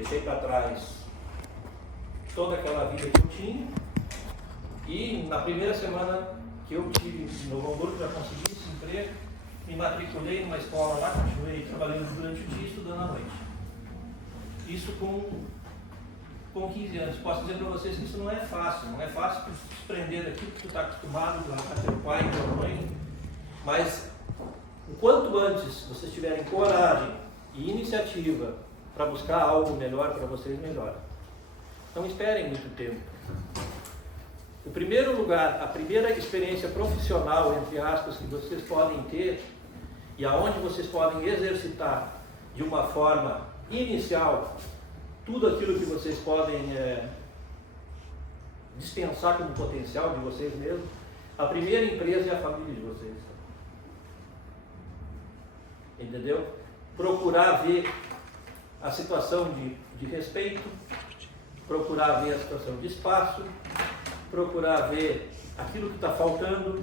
Deixei para trás toda aquela vida que eu tinha e na primeira semana que eu tive no Novo Hamburgo, já consegui esse emprego, me matriculei numa escola lá, continuei trabalhando durante o dia e estudando à noite. Isso com 15 anos. Posso dizer para vocês que isso não é fácil tu se desprender daquilo que tu está acostumado a teu pai e tua mãe, mas o quanto antes vocês tiverem coragem e iniciativa para buscar algo melhor para vocês, melhor. Não esperem muito tempo. O primeiro lugar, a primeira experiência profissional, entre aspas, que vocês podem ter e aonde vocês podem exercitar de uma forma inicial tudo aquilo que vocês podem dispensar como potencial de vocês mesmos, a primeira empresa é a família de vocês. Entendeu? Procurar ver a situação de respeito, procurar ver a situação de espaço, procurar ver aquilo que está faltando,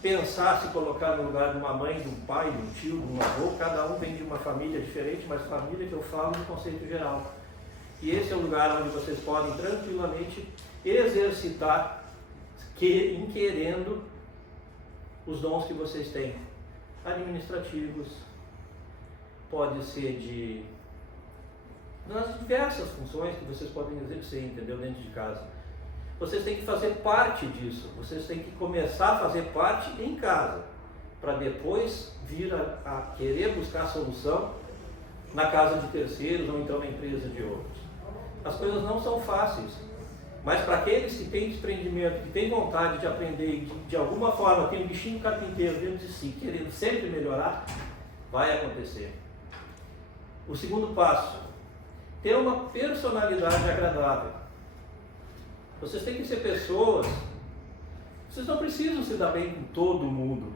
pensar, se colocar no lugar de uma mãe, de um pai, de um tio, de um avô. Cada um vem de uma família diferente, mas família que eu falo no conceito geral. E esse é o lugar onde vocês podem tranquilamente exercitar, querendo os dons que vocês têm, administrativos, pode ser nas diversas funções que vocês podem exercer, entendeu, dentro de casa. Vocês têm que fazer parte disso, vocês têm que começar a fazer parte em casa, para depois vir a querer buscar solução na casa de terceiros ou então na empresa de outros. As coisas não são fáceis, mas para aqueles que têm desprendimento, que têm vontade de aprender e de alguma forma tem um bichinho carpinteiro dentro de si, querendo sempre melhorar, vai acontecer. O segundo passo, ter uma personalidade agradável. Vocês têm que ser pessoas, vocês não precisam se dar bem com todo mundo,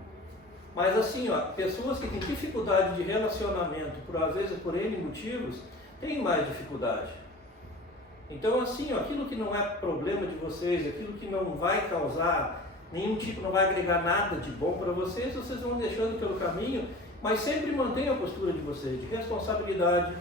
mas assim, pessoas que têm dificuldade de relacionamento, às vezes por N motivos, têm mais dificuldade. Então assim, aquilo que não é problema de vocês, aquilo que não vai causar nenhum tipo, não vai agregar nada de bom para vocês, vocês vão deixando pelo caminho, mas sempre mantenham a postura de vocês, de responsabilidade,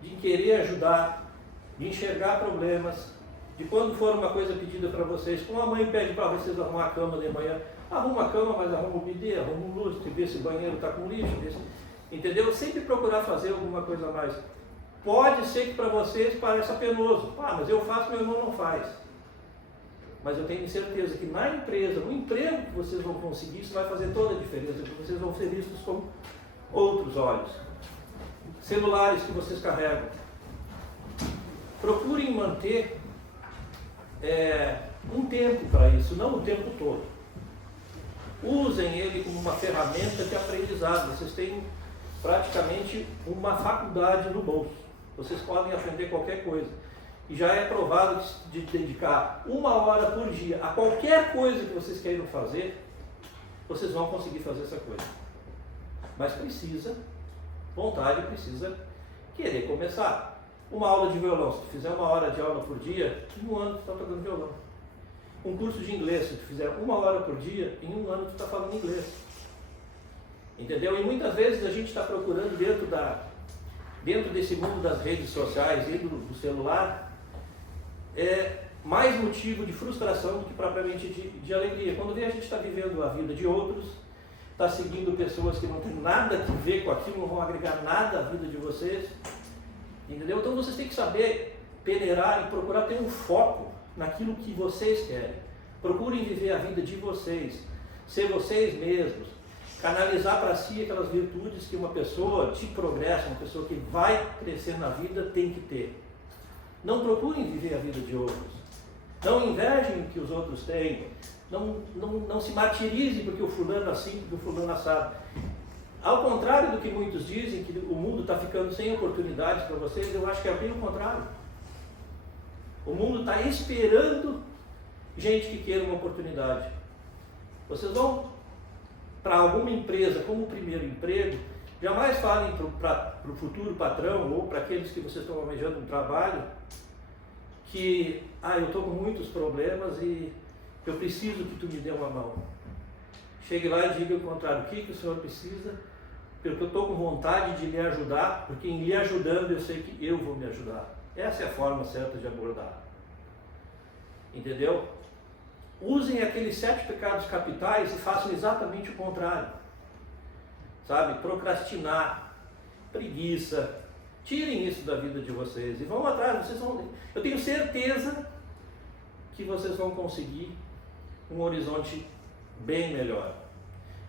de querer ajudar, de enxergar problemas, de quando for uma coisa pedida para vocês, como a mãe pede para vocês arrumar a cama de manhã, arruma a cama, mas arruma o bidê, arruma um lustre, vê se o banheiro está com lixo, entendeu? Sempre procurar fazer alguma coisa a mais. Pode ser que para vocês pareça penoso, mas eu faço, meu irmão não faz. Mas eu tenho certeza que na empresa, no emprego que vocês vão conseguir, isso vai fazer toda a diferença, porque vocês vão ser vistos com outros olhos. Celulares que vocês carregam. Procurem manter um tempo para isso, não o tempo todo. Usem ele como uma ferramenta de aprendizado. Vocês têm praticamente uma faculdade no bolso. Vocês podem aprender qualquer coisa. E já é provado de dedicar 1 hora por dia a qualquer coisa que vocês queiram fazer, vocês vão conseguir fazer essa coisa. Mas precisa vontade, precisa querer começar. Uma aula de violão, se tu fizer 1 hora de aula por dia, em 1 ano tu está tocando violão. Um curso de inglês, se tu fizer 1 hora por dia, em 1 ano tu está falando inglês. Entendeu? E muitas vezes a gente está procurando dentro desse mundo das redes sociais e do celular, mais motivo de frustração do que propriamente de alegria. Quando vê, a gente está vivendo a vida de outros, está seguindo pessoas que não têm nada a ver com aquilo, não vão agregar nada à vida de vocês. Entendeu? Então vocês têm que saber peneirar e procurar ter um foco naquilo que vocês querem. Procurem viver a vida de vocês, ser vocês mesmos, canalizar para si aquelas virtudes que uma pessoa de progresso, uma pessoa que vai crescer na vida tem que ter. Não procurem viver a vida de outros. Não invejem o que os outros têm. Não se martirizem porque o fulano assim, porque o fulano assado. Ao contrário do que muitos dizem, que o mundo está ficando sem oportunidades para vocês, eu acho que é bem o contrário. O mundo está esperando gente que queira uma oportunidade. Vocês vão para alguma empresa como primeiro emprego, jamais falem para o futuro patrão ou para aqueles que vocês estão almejando um trabalho que, eu estou com muitos problemas e eu preciso que tu me dê uma mão. Chegue lá e diga o contrário, o que o senhor precisa porque eu estou com vontade de lhe ajudar, porque em lhe ajudando eu sei que eu vou me ajudar. Essa é a forma certa de abordar. Entendeu? Usem aqueles 7 pecados capitais e façam exatamente o contrário. Sabe? Procrastinar, preguiça. Tirem isso da vida de vocês e vão atrás. Eu tenho certeza que vocês vão conseguir um horizonte bem melhor.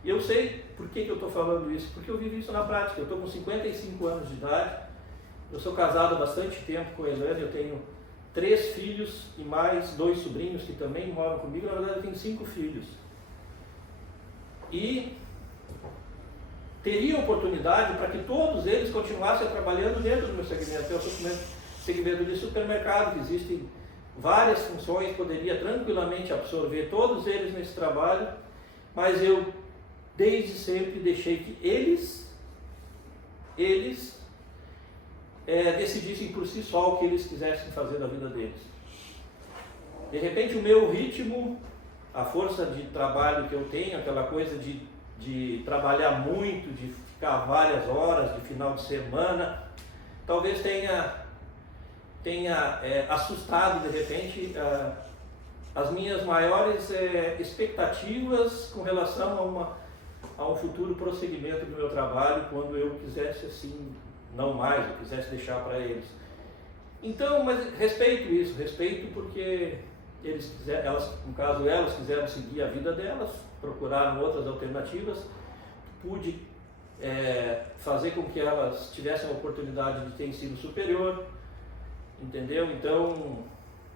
E eu sei por que eu estou falando isso, porque eu vivo isso na prática. Eu estou com 55 anos de idade, eu sou casado há bastante tempo com a Elane, eu tenho 3 filhos e mais 2 sobrinhos que também moram comigo. Na verdade eu tenho 5 filhos. E teria oportunidade para que todos eles continuassem trabalhando dentro do meu segmento. Eu sou segmento de supermercado, que existem várias funções, poderia tranquilamente absorver todos eles nesse trabalho, mas eu desde sempre deixei que eles decidissem por si só o que eles quisessem fazer da vida deles. De repente o meu ritmo, a força de trabalho que eu tenho, aquela coisa de trabalhar muito, de ficar várias horas, de final de semana, talvez tenha assustado de repente as minhas maiores expectativas com relação a um futuro prosseguimento do meu trabalho, quando eu quisesse assim, não mais, eu quisesse deixar para eles. Então, mas respeito isso, respeito porque no caso elas quiseram seguir a vida delas, procuraram outras alternativas, pude fazer com que elas tivessem a oportunidade de ter ensino superior, entendeu? Então,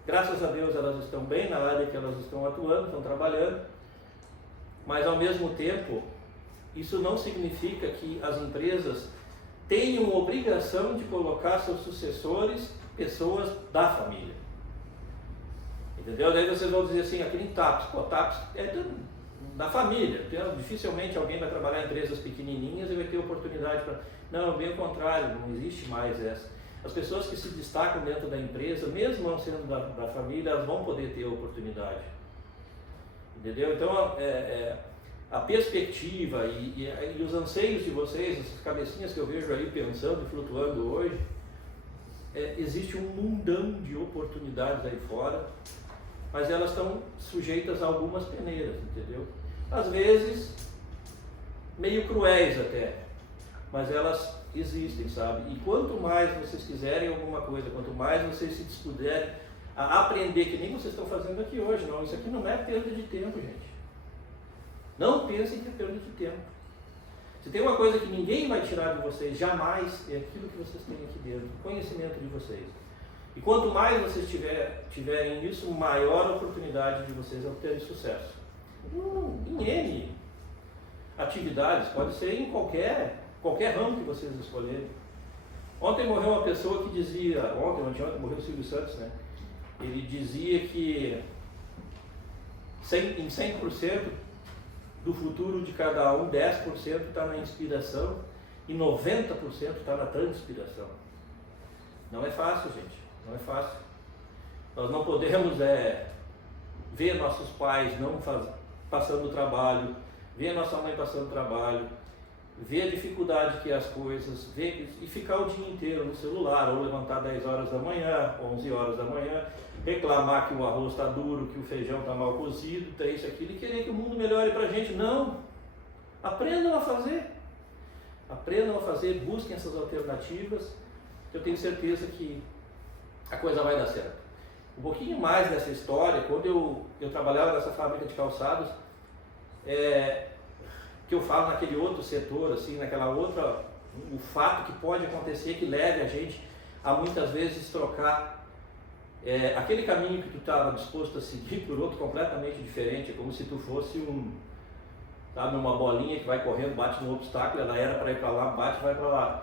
graças a Deus elas estão bem na área que elas estão atuando, estão trabalhando, mas ao mesmo tempo, isso não significa que as empresas tenham obrigação de colocar seus sucessores pessoas da família. Entendeu? Daí vocês vão dizer assim, aquele TAPS, TAPS é da família. Então, dificilmente alguém vai trabalhar em empresas pequenininhas e vai ter oportunidade para... Não, bem ao contrário, não existe mais essa. As pessoas que se destacam dentro da empresa, mesmo não sendo da família, elas vão poder ter oportunidade. Entendeu? Então, a perspectiva e os anseios de vocês, essas cabecinhas que eu vejo aí pensando e flutuando hoje, existe um mundão de oportunidades aí fora, mas elas estão sujeitas a algumas peneiras, entendeu? Às vezes, meio cruéis até, mas elas existem, sabe? E quanto mais vocês quiserem alguma coisa, quanto mais vocês se dispuserem a aprender, que nem vocês estão fazendo aqui hoje, não, isso aqui não é perda de tempo, gente. Não pensem que é perda de tempo. Se tem uma coisa que ninguém vai tirar de vocês, jamais, é aquilo que vocês têm aqui dentro, o conhecimento de vocês. E quanto mais vocês tiverem isso, maior a oportunidade de vocês obterem sucesso. Em N atividades, pode ser em qualquer ramo que vocês escolherem. Ontem morreu uma pessoa que dizia, ontem morreu o Silvio Santos, né? Ele dizia que em 100% do futuro de cada um, 10% está na inspiração e 90% está na transpiração. Não é fácil, gente, não é fácil. Nós não podemos ver nossos pais passando trabalho, ver nossa mãe passando trabalho, ver a dificuldade que é as coisas, e ficar o dia inteiro no celular, ou levantar 10 horas da manhã, 11 horas da manhã, reclamar que o arroz está duro, que o feijão está mal cozido, tem isso, aquilo, e querer que o mundo melhore para a gente. Não! Aprendam a fazer. Aprendam a fazer, busquem essas alternativas, que eu tenho certeza que a coisa vai dar certo. Um pouquinho mais dessa história, quando eu trabalhava nessa fábrica de calçados, que eu falo naquele outro setor, assim, naquela outra, o fato que pode acontecer que leve a gente a muitas vezes trocar aquele caminho que tu estava disposto a seguir por outro completamente diferente. É como se tu fosse uma bolinha que vai correndo, bate no obstáculo, ela era para ir para lá, bate, vai para lá.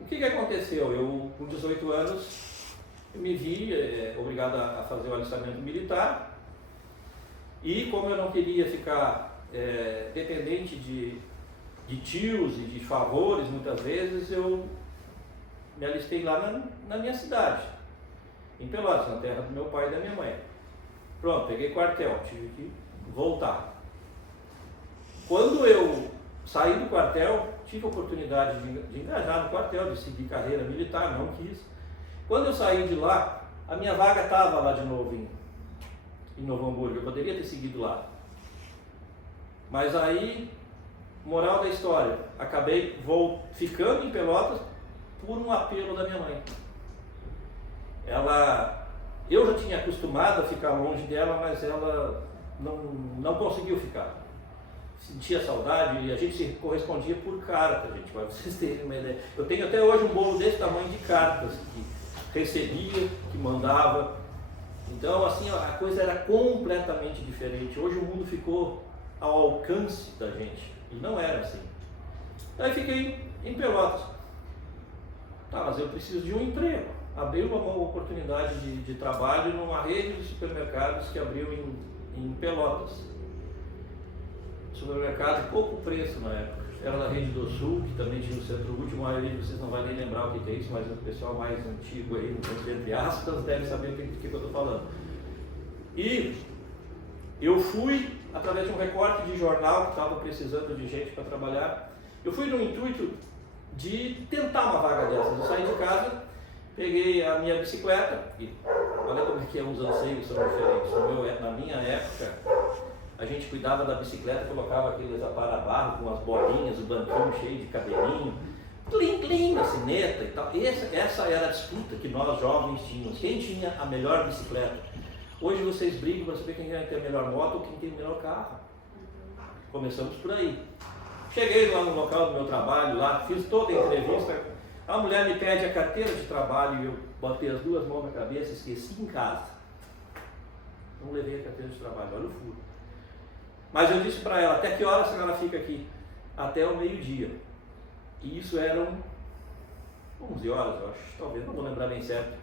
O que aconteceu? Eu, com 18 anos, eu me vi obrigado a fazer o alistamento militar, e como eu não queria ficar dependente de tios e de favores, muitas vezes, eu me alistei lá na minha cidade, em Pelotas, na terra do meu pai e da minha mãe. Pronto, peguei quartel, tive que voltar. Quando eu saí do quartel, tive a oportunidade de engajar no quartel, de seguir carreira militar, não quis. Quando eu saí de lá, a minha vaga estava lá de novo em Novo Hamburgo, eu poderia ter seguido lá. Mas aí, moral da história, acabei ficando em Pelotas por um apelo da minha mãe. Eu já tinha acostumado a ficar longe dela, mas ela não conseguiu ficar. Sentia saudade e a gente se correspondia por carta, gente, para vocês terem uma ideia. Eu tenho até hoje um bolo desse tamanho de cartas que recebia, que mandava. Então, assim, a coisa era completamente diferente. Hoje o mundo ficou ao alcance da gente e não era assim. Aí fiquei em Pelotas. Tá, mas eu preciso de um emprego. Abriu uma oportunidade de trabalho numa rede de supermercados que abriu em Pelotas. Supermercado de pouco preço na época. Era da Rede do Sul, que também tinha o Centro Último. A maioria de vocês não vai nem lembrar o que é isso, mas o pessoal mais antigo aí, entre aspas, deve saber o que eu estou falando. E eu fui, através de um recorte de jornal que estava precisando de gente para trabalhar, eu fui no intuito de tentar uma vaga dessas. Eu saí de casa, peguei a minha bicicleta, e olha como é que os anseios são diferentes. Na minha época, a gente cuidava da bicicleta, colocava aqueles aparabarros com as bolinhas, o banquinho cheio de cabelinho, clim, a sineta e tal. Essa era a disputa que nós jovens tínhamos. Quem tinha a melhor bicicleta? Hoje vocês brigam para saber quem vai ter a melhor moto ou quem tem o melhor carro. Começamos por aí. Cheguei lá no local do meu trabalho, lá, fiz toda a entrevista. A mulher me pede a carteira de trabalho e eu botei as duas mãos na cabeça e esqueci em casa. Não levei a carteira de trabalho, olha o furo. Mas eu disse para ela, até que hora a senhora fica aqui? Até o meio-dia. E isso eram 11 horas, eu acho, talvez, não vou lembrar bem certo.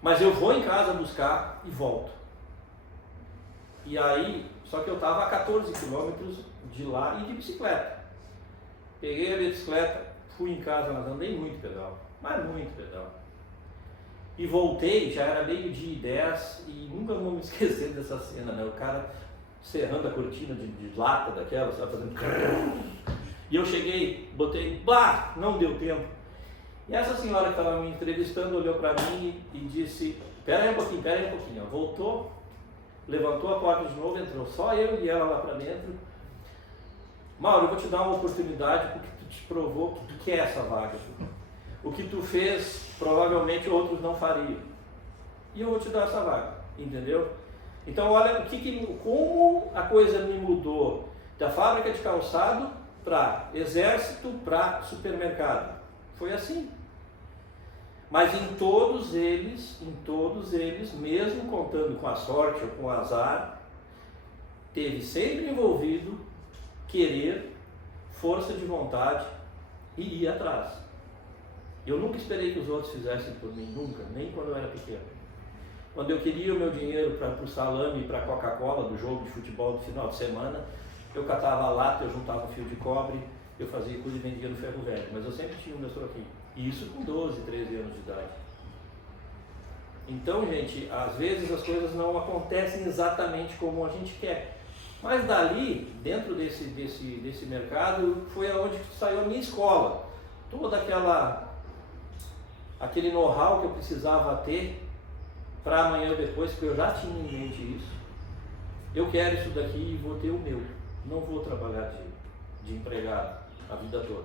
Mas eu vou em casa buscar e volto. E aí, só que eu estava a 14 quilômetros de lá e de bicicleta. Peguei a minha bicicleta, fui em casa, mas andei muito pedal, mas muito pedal. E voltei, já era meio-dia e 10 e nunca vou me esquecer dessa cena, né? O cara serrando a cortina de lata daquela, sabe, fazendo crrr. E eu cheguei, botei, não deu tempo. E essa senhora que estava me entrevistando olhou para mim e disse, pera aí um pouquinho. Ela voltou, levantou a porta de novo, entrou só eu e ela lá para dentro. Mauro, eu vou te dar uma oportunidade porque tu te provou que tu quer essa vaga. O que tu fez, provavelmente outros não fariam. E eu vou te dar essa vaga, entendeu? Então olha como a coisa me mudou da fábrica de calçado para exército, para supermercado. Foi assim. Mas em todos eles, mesmo contando com a sorte ou com o azar, teve sempre envolvido querer, força de vontade e ir atrás. Eu nunca esperei que os outros fizessem por mim, nunca, nem quando eu era pequeno. Quando eu queria o meu dinheiro para o salame e para a Coca-Cola do jogo de futebol do final de semana, eu catava a lata, eu juntava fio de cobre, eu fazia coisa e vendia no ferro velho, mas eu sempre tinha o meu troquinho. E isso com 12, 13 anos de idade. Então, gente, às vezes as coisas não acontecem exatamente como a gente quer. Mas dali, dentro desse mercado, foi aonde saiu a minha escola. Toda aquele know-how que eu precisava ter para amanhã ou depois, porque eu já tinha em mente isso. Eu quero isso daqui e vou ter o meu. Não vou trabalhar de empregado a vida toda.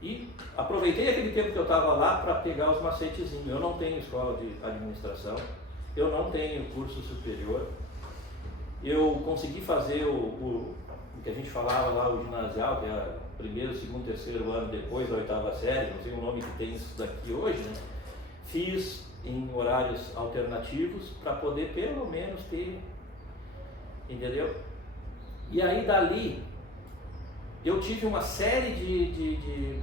E aproveitei aquele tempo que eu estava lá para pegar os macetezinhos. Eu não tenho escola de administração, eu não tenho curso superior. Eu consegui fazer o que a gente falava lá, o ginasial, que é primeiro, segundo, terceiro ano depois da oitava série, não sei o nome que tem isso daqui hoje, né? Fiz em horários alternativos para poder pelo menos ter, entendeu? E aí dali eu tive uma série de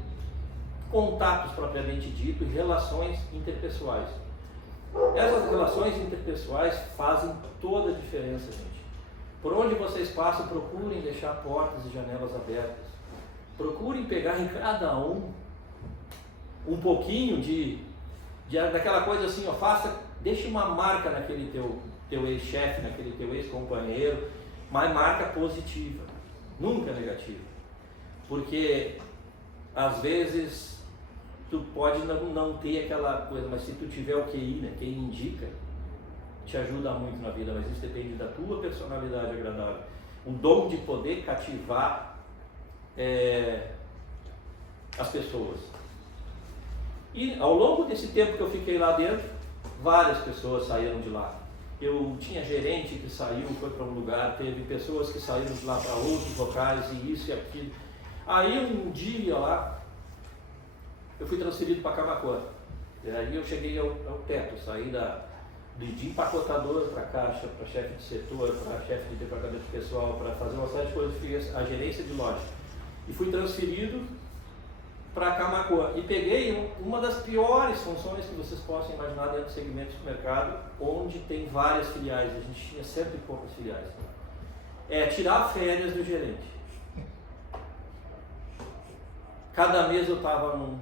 contatos propriamente dito e relações interpessoais. Essas relações interpessoais fazem toda a diferença, gente. Por onde vocês passam, procurem deixar portas e janelas abertas. Procurem pegar em cada um pouquinho daquela coisa assim, ó, deixe uma marca naquele teu ex-chefe, naquele teu ex-companheiro, mas marca positiva, nunca negativa. Porque às vezes tu pode não ter aquela coisa, mas se tu tiver o QI, né, quem indica, te ajuda muito na vida, mas isso depende da tua personalidade agradável. Um dom de poder cativar as pessoas. E ao longo desse tempo que eu fiquei lá dentro, várias pessoas saíram de lá. Eu tinha gerente que saiu, foi para um lugar, teve pessoas que saíram de lá para outros locais, e isso e aquilo. Aí um dia lá, eu fui transferido para Camaquã. E aí eu cheguei ao teto, saí de empacotador para caixa, para chefe de setor, para chefe de departamento pessoal, para fazer uma série de coisas, fiz a gerência de loja. E fui transferido para Camaquã. E peguei uma das piores funções que vocês possam imaginar dentro do segmento de supermercado, onde tem várias filiais, a gente tinha 100 e poucas filiais. É tirar férias do gerente. Cada mês eu estava num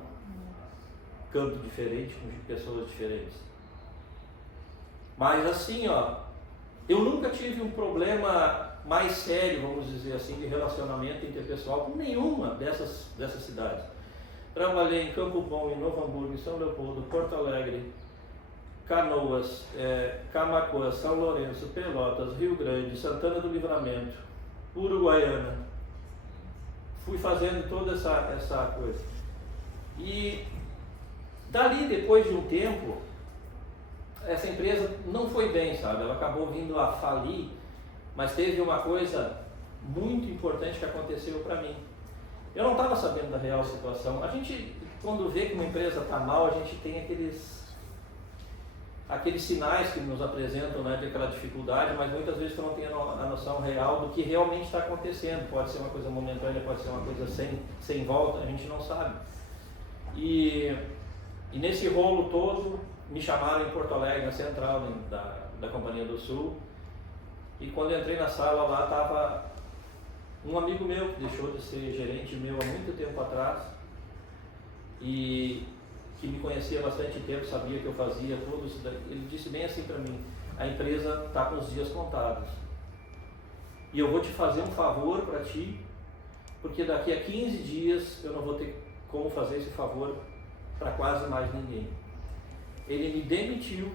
canto diferente, com pessoas diferentes. Mas assim, ó, eu nunca tive um problema mais sério, vamos dizer assim, de relacionamento interpessoal com nenhuma dessas cidades. Trabalhei em Campo Bom, em Novo Hamburgo, em São Leopoldo, Porto Alegre, Canoas, Camaquã, São Lourenço, Pelotas, Rio Grande, Santana do Livramento, Uruguaiana. Fui fazendo toda essa coisa. E dali, depois de um tempo, essa empresa não foi bem, sabe? Ela acabou vindo a falir, mas teve uma coisa muito importante que aconteceu para mim. Eu não estava sabendo da real situação. A gente, quando vê que uma empresa está mal, a gente tem aqueles sinais que nos apresentam, né, de aquela dificuldade, mas muitas vezes tu não tem a noção real do que realmente está acontecendo. Pode ser uma coisa momentânea, pode ser uma coisa sem volta, a gente não sabe. E nesse rolo todo, me chamaram em Porto Alegre, na central da Companhia do Sul, e quando eu entrei na sala lá, estava um amigo meu que deixou de ser gerente meu há muito tempo atrás, e que me conhecia há bastante tempo, sabia que eu fazia tudo isso daí. Ele disse bem assim para mim: a empresa está com os dias contados, e eu vou te fazer um favor para ti, porque daqui a 15 dias eu não vou ter como fazer esse favor para quase mais ninguém. Ele me demitiu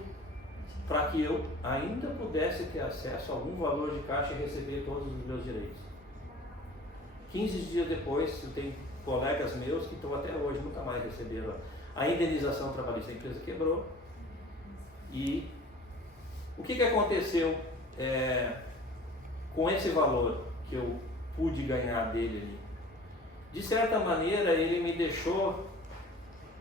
para que eu ainda pudesse ter acesso a algum valor de caixa e receber todos os meus direitos. 15 dias depois, eu tenho colegas meus que estão até hoje, nunca mais receberam a indenização trabalhista. A empresa quebrou. E o que aconteceu com esse valor que eu pude ganhar dele ali? De certa maneira, ele me deixou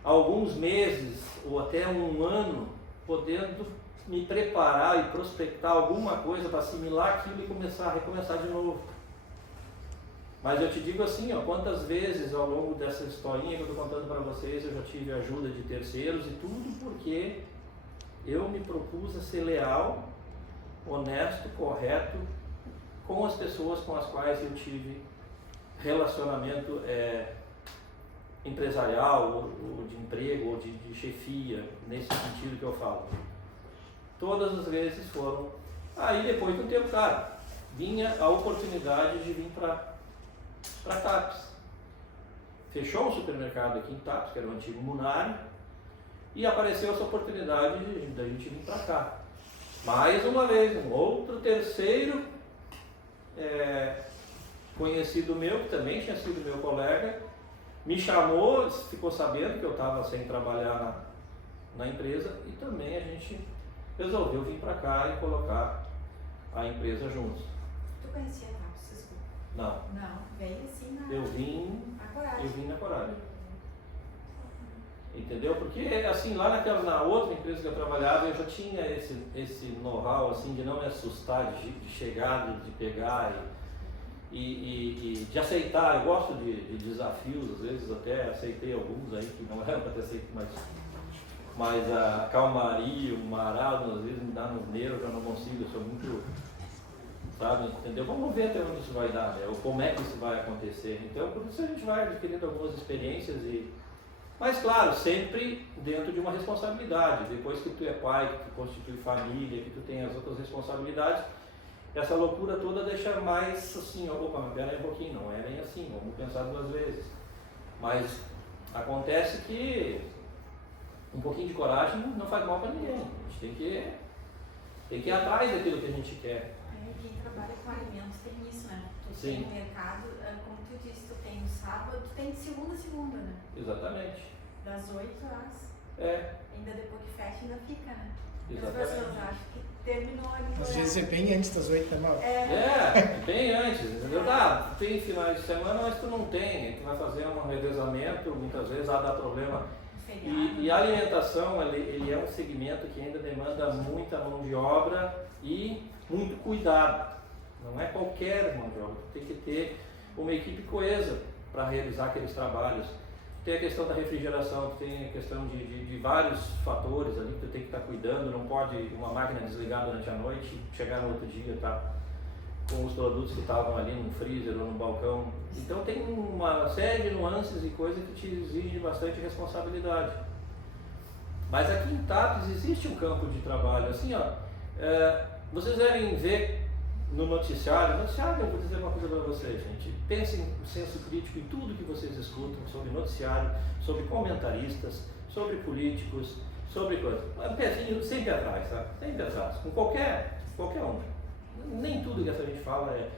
alguns meses ou até um ano podendo me preparar e prospectar alguma coisa para assimilar aquilo e recomeçar de novo. Mas eu te digo assim, ó, quantas vezes ao longo dessa historinha que eu estou contando para vocês eu já tive ajuda de terceiros, e tudo porque eu me propus a ser leal, honesto, correto com as pessoas com as quais eu tive relacionamento empresarial, ou de emprego, ou de chefia, nesse sentido que eu falo. Todas as vezes foram. Aí depois de um tempo, cara, vinha a oportunidade de vir para TAPS. Fechou um supermercado aqui em TAPS, que era o antigo Munari, e apareceu essa oportunidade da gente vir para cá. Mais uma vez, um outro terceiro conhecido meu, que também tinha sido meu colega, me chamou, ficou sabendo que eu estava sem trabalhar na empresa, e também a gente resolveu vir para cá e colocar a empresa juntos. Tu conhecia a TAPS, desculpa? Não. Não, veio assim na... Eu vim na Coragem. Entendeu? Porque assim, lá na outra empresa que eu trabalhava, eu já tinha esse know-how assim, de não me assustar, de chegar, de pegar e de aceitar. Eu gosto de desafios, às vezes até aceitei alguns aí que não eram para ter aceito, mas a calmaria, o marasmo, às vezes me dá nos nervos, eu não consigo, eu sou muito, sabe, entendeu? Vamos ver até onde isso vai dar, né? Ou como é que isso vai acontecer. Então, por isso a gente vai adquirindo algumas experiências, mas claro, sempre dentro de uma responsabilidade. Depois que tu é pai, que tu constitui família, que tu tem as outras responsabilidades, essa loucura toda deixa mais assim, opa, mas pera aí um pouquinho, não é bem assim, vamos pensar 2 vezes. Mas acontece que um pouquinho de coragem não faz mal para ninguém. A gente tem que ir atrás daquilo que a gente quer. Quem trabalha com alimentos tem isso, né? Tu Sim. tem no mercado, como tu disse, tu tem no sábado, tu tem de segunda a segunda, né? Exatamente. Das 8 às... Ainda depois que fecha, ainda fica, né? Exatamente. As pessoas acham que terminou ali. Às vezes é bem antes das 8, né, Mauro? Bem antes, entendeu? Tá, tem finais de semana, mas tu não tem. Tu vai fazer um revezamento, muitas vezes dá problema. E a alimentação, ele é um segmento que ainda demanda muita mão de obra e muito cuidado. Não é qualquer mão de obra, tem que ter uma equipe coesa para realizar aqueles trabalhos. Tem a questão da refrigeração, tem a questão de vários fatores ali que tu tem que estar cuidando, não pode uma máquina desligar durante a noite, chegar no outro dia tá com os produtos que estavam ali no freezer ou no balcão. Então tem uma série de nuances e coisas que te exigem bastante responsabilidade. Mas aqui em TAPES existe um campo de trabalho, assim ó, vocês devem ver no noticiário, eu vou dizer uma coisa para vocês, gente, pensem o senso crítico em tudo que vocês escutam sobre noticiário, sobre comentaristas, sobre políticos, sobre coisas. Um pezinho sempre atrás, tá? Sempre atrás, com qualquer um. Nem tudo que essa gente fala é...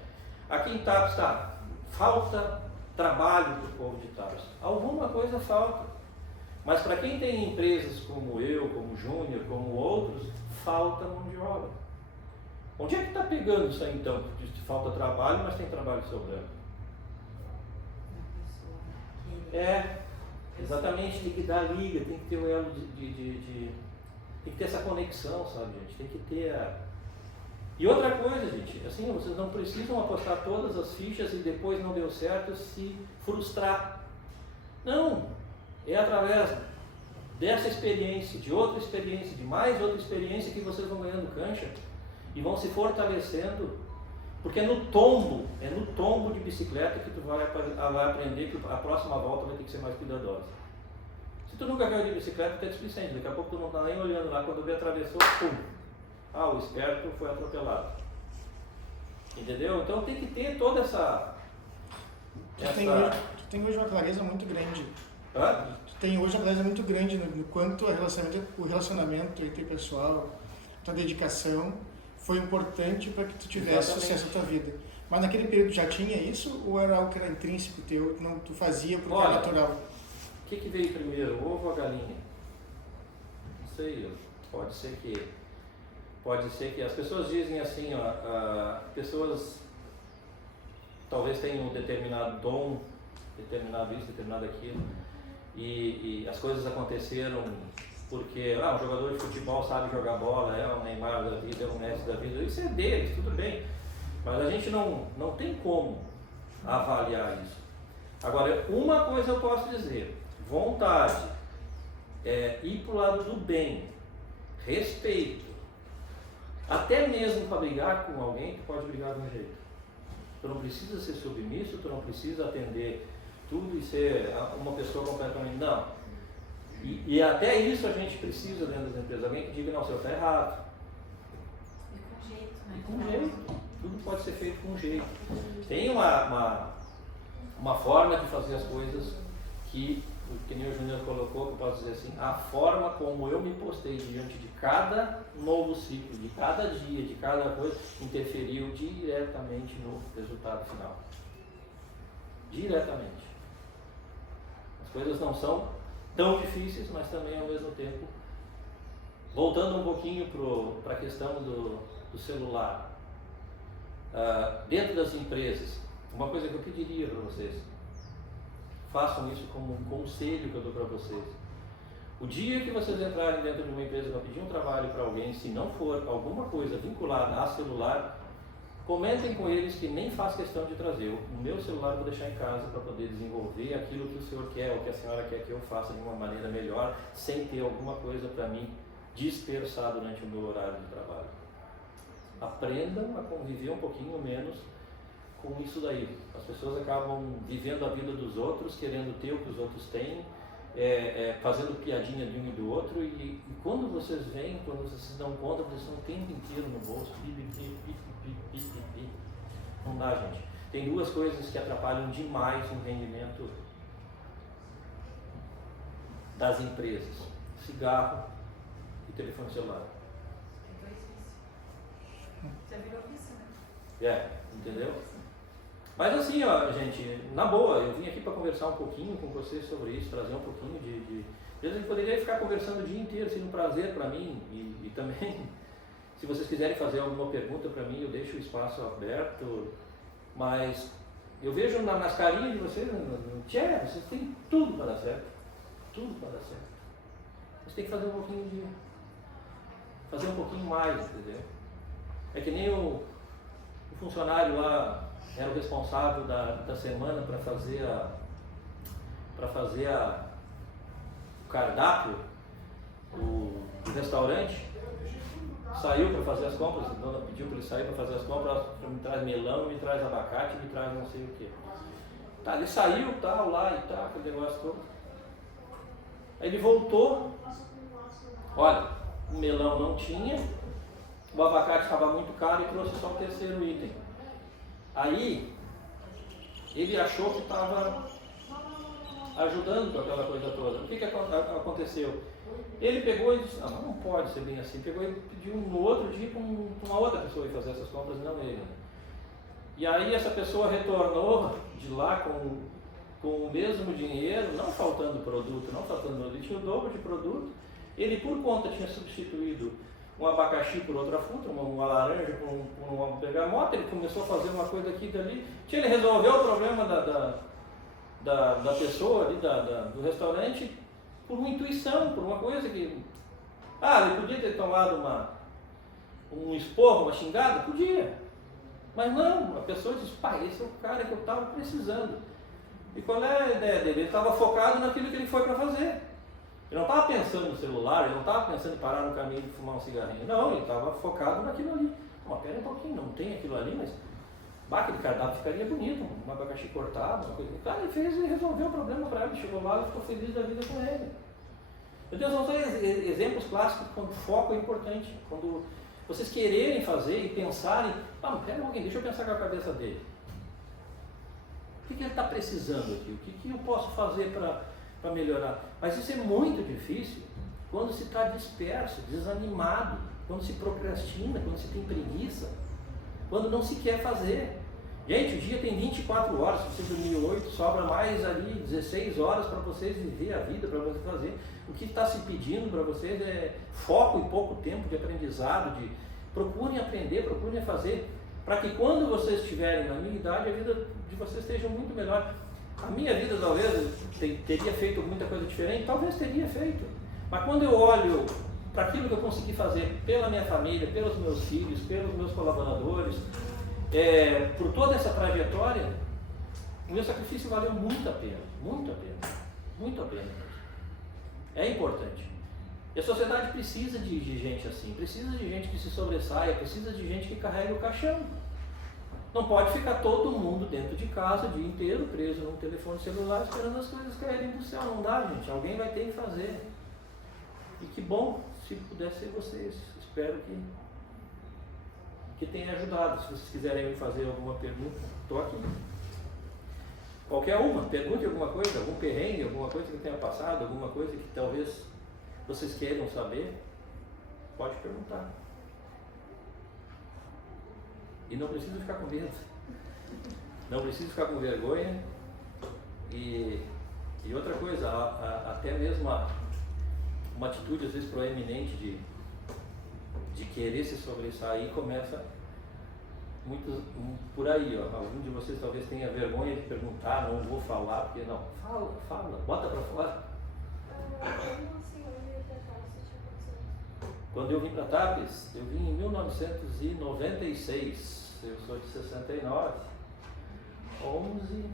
Aqui em TAPES está, falta trabalho para o povo de TAPES. Alguma coisa falta. Mas para quem tem empresas como eu, como o Júnior, como outros, falta mão de obra. Onde é que está pegando isso aí então? Porque falta trabalho, mas tem trabalho sobrando. Exatamente, tem que dar liga, tem que ter o elo tem que ter essa conexão, sabe, gente? Tem que ter a... E outra coisa, gente, assim, vocês não precisam apostar todas as fichas e depois não deu certo se frustrar. Não, é através dessa experiência, de outra experiência, de mais outra experiência que vocês vão ganhando cancha e vão se fortalecendo, porque é no tombo de bicicleta que tu vai aprender que a próxima volta vai ter que ser mais cuidadosa. Se tu nunca caiu de bicicleta, tu é displicente, daqui a pouco tu não está nem olhando lá, quando vê atravessou, pum! O esperto foi atropelado. Entendeu? Então tem que ter toda essa... Tu tem hoje uma clareza muito grande. Tu tem hoje uma clareza muito grande no quanto o relacionamento interpessoal, tua dedicação foi importante para que tu tivesse sucesso na tua vida. Mas naquele período já tinha isso ou era algo que era intrínseco teu, que não tu fazia porque era natural? O que veio primeiro, o ovo ou a galinha? Não sei, pode ser que as pessoas dizem assim, pessoas talvez tenham um determinado dom, determinado isso, determinado aquilo, e as coisas aconteceram porque um jogador de futebol sabe jogar bola, é o Neymar da vida, é o Messi da vida, isso é deles, tudo bem, mas a gente não tem como avaliar isso. Agora, uma coisa eu posso dizer, vontade, ir para o lado do bem, respeito, até mesmo para brigar com alguém, tu pode brigar de um jeito. Tu não precisa ser submisso, tu não precisa atender tudo e ser uma pessoa completamente... Não. E até isso a gente precisa dentro das empresas. Alguém que diga, não, o senhor está errado. E com jeito, né? E com jeito. Tudo pode ser feito com jeito. Tem uma forma de fazer as coisas que nem o Júnior colocou, que eu posso dizer assim, a forma como eu me postei diante de cada novo ciclo, de cada dia, de cada coisa, interferiu diretamente no resultado final. Diretamente. As coisas não são tão difíceis, mas também ao mesmo tempo, voltando um pouquinho para a questão do celular, dentro das empresas, uma coisa que eu pediria para vocês, façam isso como um conselho que eu dou para vocês. O dia que vocês entrarem dentro de uma empresa para pedir um trabalho para alguém, se não for alguma coisa vinculada a celular, comentem com eles que nem faz questão de trazer. O meu celular eu vou deixar em casa para poder desenvolver aquilo que o senhor quer ou que a senhora quer que eu faça de uma maneira melhor, sem ter alguma coisa para mim dispersar durante o meu horário de trabalho. Aprendam a conviver um pouquinho menos com isso daí. As pessoas acabam vivendo a vida dos outros, querendo ter o que os outros têm fazendo piadinha de um e do outro, e quando vocês vêm, quando vocês se dão conta, vocês estão o tempo inteiro no bolso, não dá, gente. Tem duas coisas que atrapalham demais o rendimento das empresas: cigarro e telefone celular. Tem dois vícios. Já virou vício, né? Entendeu? Mas assim, ó, gente, na boa, eu vim aqui para conversar um pouquinho com vocês sobre isso, trazer um pouquinho de... Às vezes eu poderia ficar conversando o dia inteiro, seria um prazer para mim, e também, se vocês quiserem fazer alguma pergunta para mim, eu deixo o espaço aberto, mas eu vejo nas carinhas de vocês, vocês têm tudo para dar certo, tudo para dar certo. Vocês têm que fazer um pouquinho mais, entendeu? É que nem o funcionário lá era o responsável da semana para fazer o cardápio do restaurante. Saiu para fazer as compras, a dona pediu para ele sair para fazer as compras, me traz melão, me traz abacate, me traz não sei o que. Tá, ele saiu, tal, lá e tal, aquele negócio todo. Aí ele voltou, olha, o melão não tinha, o abacate estava muito caro e trouxe só o terceiro item. Aí, ele achou que estava ajudando com aquela coisa toda. O que aconteceu? Ele pegou e disse, não pode ser bem assim. Pegou e pediu no outro dia para uma outra pessoa ir fazer essas compras, não ele. E aí essa pessoa retornou de lá com o mesmo dinheiro, não faltando produto, ele tinha o dobro de produto. Ele por conta tinha substituído um abacaxi por outra fruta, uma laranja por uma bergamota. Ele começou a fazer uma coisa aqui e dali. Ele resolveu o problema da pessoa ali, do restaurante, por uma intuição, por uma coisa que... ele podia ter tomado um esporro, uma xingada? Podia. Mas não, a pessoa disse, esse é o cara que eu estava precisando. E qual é a ideia dele? Ele estava focado naquilo que ele foi para fazer. Ele não estava pensando no celular, ele não estava pensando em parar no caminho de fumar um cigarrinho. Não, ele estava focado naquilo ali. Pera um pouquinho, não tem aquilo ali, mas... aquele cardápio ficaria bonito, um abacaxi cortado, uma coisa. Cara, ele fez e resolveu o problema para ele, chegou lá e ficou feliz da vida com ele. Meu Deus, são exemplos clássicos quando o foco é importante. Quando vocês quererem fazer e pensarem, pera um pouquinho, deixa eu pensar com a cabeça dele. O que ele está precisando aqui? O que eu posso fazer para melhorar? Mas isso é muito difícil quando se está disperso, desanimado, quando se procrastina, quando se tem preguiça, quando não se quer fazer. Gente, o dia tem 24 horas, se você dormir 8, sobra mais ali 16 horas para vocês viver a vida, para vocês fazer. O que está se pedindo para vocês é foco e pouco tempo de aprendizado, procurem aprender, procurem fazer, para que quando vocês estiverem na minha idade, a vida de vocês esteja muito melhor. A minha vida talvez teria feito muita coisa diferente, talvez teria feito, mas quando eu olho para aquilo que eu consegui fazer pela minha família, pelos meus filhos, pelos meus colaboradores, por toda essa trajetória, o meu sacrifício valeu muito a pena, muito a pena, muito a pena. É importante. E a sociedade precisa de gente assim, precisa de gente que se sobressaia, precisa de gente que carrega o caixão. Não pode ficar todo mundo dentro de casa o dia inteiro, preso num telefone celular, esperando as coisas caírem do céu. Não dá, gente. Alguém vai ter que fazer. E que bom se puder ser vocês. Espero que tenha ajudado. Se vocês quiserem me fazer alguma pergunta, estou aqui. Qualquer uma, pergunte alguma coisa, algum perrengue, alguma coisa que tenha passado, alguma coisa que talvez vocês queiram saber, pode perguntar. E não precisa ficar com medo, não precisa ficar com vergonha. E outra coisa, até mesmo uma atitude às vezes proeminente de querer se sobressair começa muitos por aí. Algum de vocês talvez tenha vergonha de perguntar, não vou falar, porque não, fala, bota para fora. Quando eu vim para Tapes, eu vim em 1996, eu sou de 69, 11...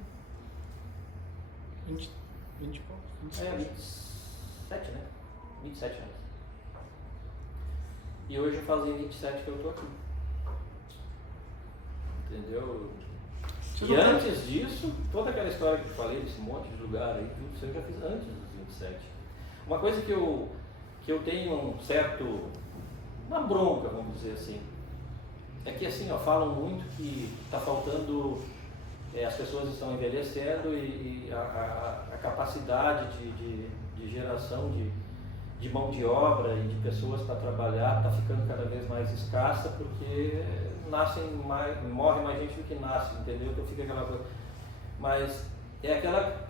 20 e pouco? 27, né? 27 anos. E hoje fazem 27 que eu estou aqui. Entendeu? E antes disso, toda aquela história que eu falei, desse monte de lugar aí, tudo isso eu já fiz antes dos 27. 2027. Uma coisa que eu tenho uma bronca, vamos dizer assim, é que assim, falam muito que está faltando, as pessoas estão envelhecendo e a capacidade de geração de mão de obra e de pessoas para trabalhar está ficando cada vez mais escassa, porque morre mais gente do que nasce, entendeu? Então fica aquela coisa. Mas é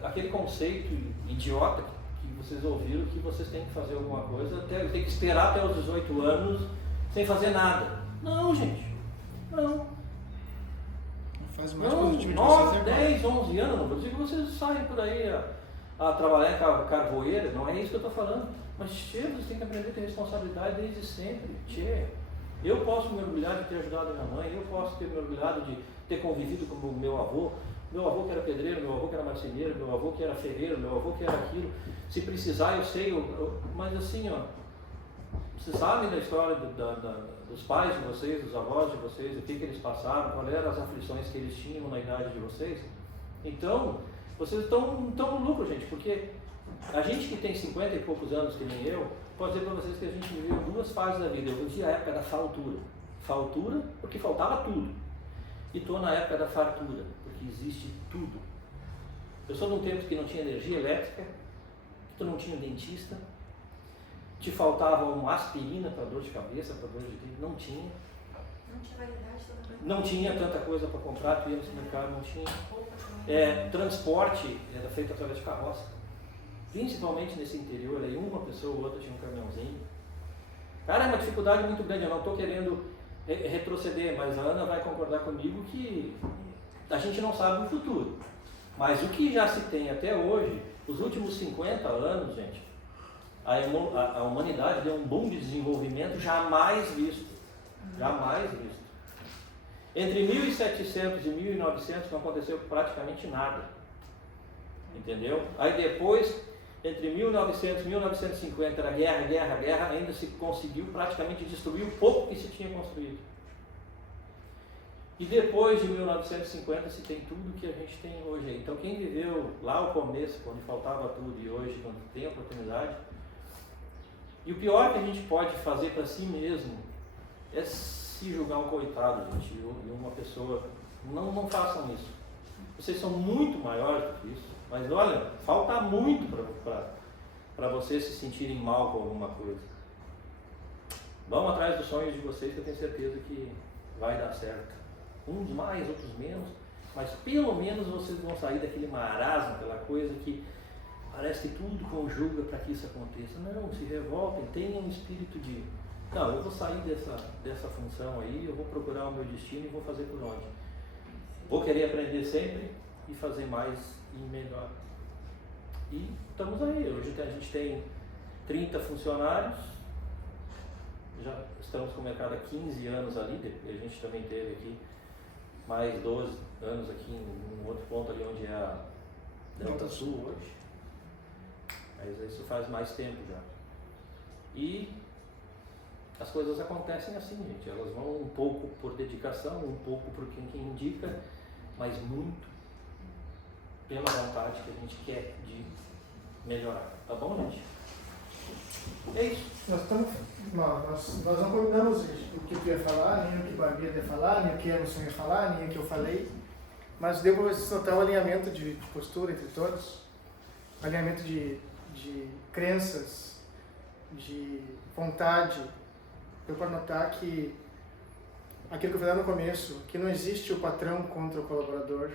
aquele conceito idiota que vocês ouviram, que vocês têm que fazer alguma coisa, tem que esperar até os 18 anos sem fazer nada. Não, gente, não. Faz mais Não, positivo de 9, vocês 10, 11 anos, não vou dizer que vocês saem por aí a trabalhar em carvoeira, não é isso que eu estou falando. Mas, vocês têm que aprender a ter responsabilidade desde sempre. Eu posso me orgulhar de ter ajudado a minha mãe, eu posso ter me orgulhado de ter convivido com o meu avô que era pedreiro, meu avô que era marceneiro, meu avô que era ferreiro, meu avô que era aquilo. Se precisar, eu sei, mas assim, vocês sabem da história dos pais de vocês, dos avós de vocês, o que eles passaram, quais eram as aflições que eles tinham na idade de vocês. Então, vocês estão no lucro, gente, porque a gente que tem 50 e poucos anos, que nem eu, pode dizer para vocês que a gente viveu duas fases da vida. Eu vivi a época da faltura. Faltura porque faltava tudo. E estou na época da fartura, porque existe tudo. Eu sou de um tempo que não tinha energia elétrica, que tu não tinha dentista, te faltava uma aspirina para dor de cabeça, para dor de dente, não tinha. Não tinha variedade toda. Não tinha tanta coisa para comprar, tu ia no supermercado, não tinha. Transporte era feito através de carroça. Principalmente nesse interior, aí uma pessoa ou outra tinha um caminhãozinho. Cara, é uma dificuldade muito grande, eu não estou querendo retroceder, mas a Ana vai concordar comigo que a gente não sabe o futuro. Mas o que já se tem até hoje, os últimos 50 anos, gente, a humanidade deu um boom de desenvolvimento jamais visto. Jamais visto. Entre 1700 e 1900 não aconteceu praticamente nada. Entendeu? Aí depois, entre 1900 e 1950, era guerra, ainda se conseguiu praticamente destruir o pouco que se tinha construído. E depois de 1950 se tem tudo que a gente tem hoje. Então quem viveu lá o começo, quando faltava tudo, e hoje, quando tem oportunidade, e o pior que a gente pode fazer para si mesmo é se julgar um coitado, gente, e uma pessoa. Não façam isso. Vocês são muito maiores do que isso. Mas olha, falta muito para vocês se sentirem mal com alguma coisa. Vão atrás dos sonhos de vocês, que eu tenho certeza que vai dar certo. Uns mais, outros menos, mas pelo menos vocês vão sair daquele marasmo, aquela coisa que parece que tudo conjuga para que isso aconteça. Não, se revoltem, tenham um espírito de, não, eu vou sair dessa função aí, eu vou procurar o meu destino e vou fazer por onde. Vou querer aprender sempre e fazer mais e melhor. E estamos aí. Hoje a gente tem 30 funcionários, já estamos com o mercado há 15 anos ali, a gente também teve aqui mais 12 anos aqui em um outro ponto ali onde é a Delta Sul hoje. Mas isso faz mais tempo já. E as coisas acontecem assim, gente. Elas vão um pouco por dedicação, um pouco por quem indica, mas muito pela vontade que a gente quer de melhorar. Tá bom, gente? É isso. Nós não combinamos o que tu ia falar, nem o que o Barbie ia falar, nem o que o Emerson ia falar, nem o que eu falei. Mas deu para você notar o alinhamento de postura entre todos, alinhamento de crenças, de vontade. Deu para notar que aquilo que eu falei no começo, que não existe o patrão contra o colaborador.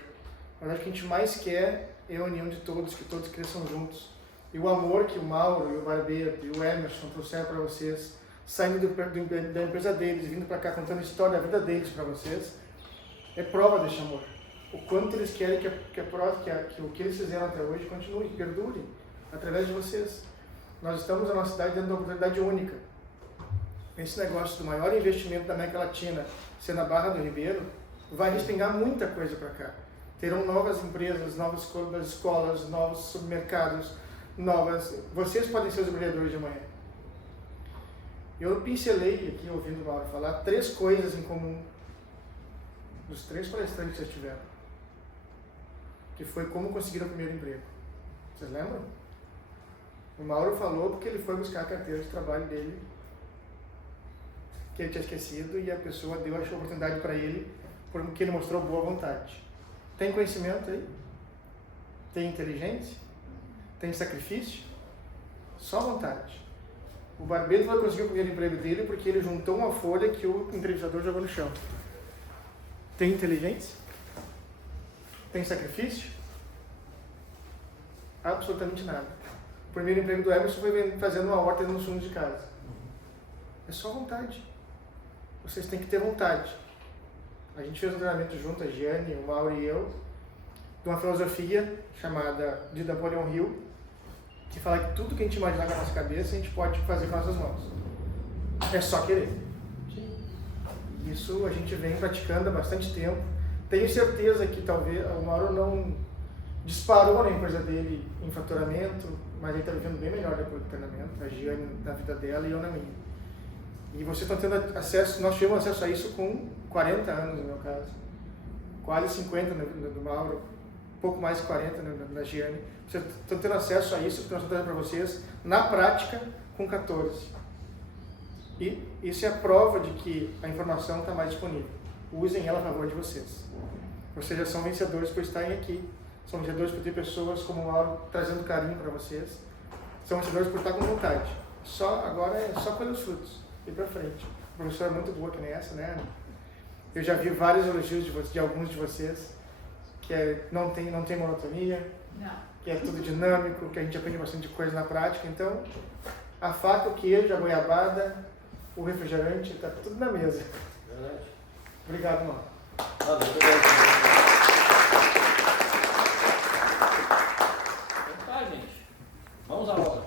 Mas acho que a gente mais quer é a união de todos, que todos cresçam juntos. E o amor que o Mauro, e o Barbeto e o Emerson trouxeram para vocês, saindo da empresa deles, vindo para cá, contando a história da vida deles para vocês, é prova desse amor. O quanto eles querem que o que eles fizeram até hoje continue, perdure, através de vocês. Nós estamos na nossa cidade dando uma oportunidade única. Esse negócio do maior investimento da América Latina, sendo a Barra do Ribeiro, vai respingar muita coisa para cá. Terão novas empresas, novas escolas, novos supermercados, vocês podem ser os brilhadores de amanhã. Eu pincelei aqui, ouvindo o Mauro falar, 3 coisas em comum dos 3 palestrantes que vocês tiveram, que foi como conseguiram o primeiro emprego. Vocês lembram? O Mauro falou porque ele foi buscar a carteira de trabalho dele, que ele tinha esquecido, e a pessoa deu a oportunidade para ele porque ele mostrou boa vontade. Tem conhecimento aí? Tem inteligência? Tem sacrifício? Só vontade. O barbeiro vai conseguir o primeiro emprego dele porque ele juntou uma folha que o entrevistador jogou no chão. Tem inteligência? Tem sacrifício? Absolutamente nada. O primeiro emprego do Emerson foi fazendo uma horta no fundo de casa. É só vontade. Vocês têm que ter vontade. A gente fez um treinamento junto, a Giane, o Mauro e eu, de uma filosofia chamada de Napoleon Hill, que fala que tudo que a gente imaginar com a nossa cabeça, a gente pode fazer com as nossas mãos. É só querer. Isso a gente vem praticando há bastante tempo. Tenho certeza que talvez o Mauro não disparou na empresa dele em faturamento, mas ele está vivendo bem melhor depois do treinamento, a Giane na vida dela e eu na minha. E vocês estão tendo acesso, nós tivemos acesso a isso com 40 anos no meu caso, quase 50 do Mauro, pouco mais de 40 na Giane. Vocês estão tendo acesso a isso que nós estamos trazendo para vocês na prática com 14. E isso é a prova de que a informação está mais disponível. Usem ela a favor de vocês. Vocês já são vencedores por estarem aqui. São vencedores por ter pessoas como o Mauro trazendo carinho para vocês. São vencedores por estar com vontade. Agora é só colher os frutos. Ir para frente. A professora é muito boa que nem essa, né? Eu já vi vários elogios de alguns de vocês, que não tem monotonia, que é tudo dinâmico, que a gente aprende bastante coisa na prática. Então, a faca, o queijo, a goiabada, o refrigerante, está tudo na mesa. Verdade. Obrigado, Mauro. Valeu, obrigado. Então tá, gente. Vamos à aula.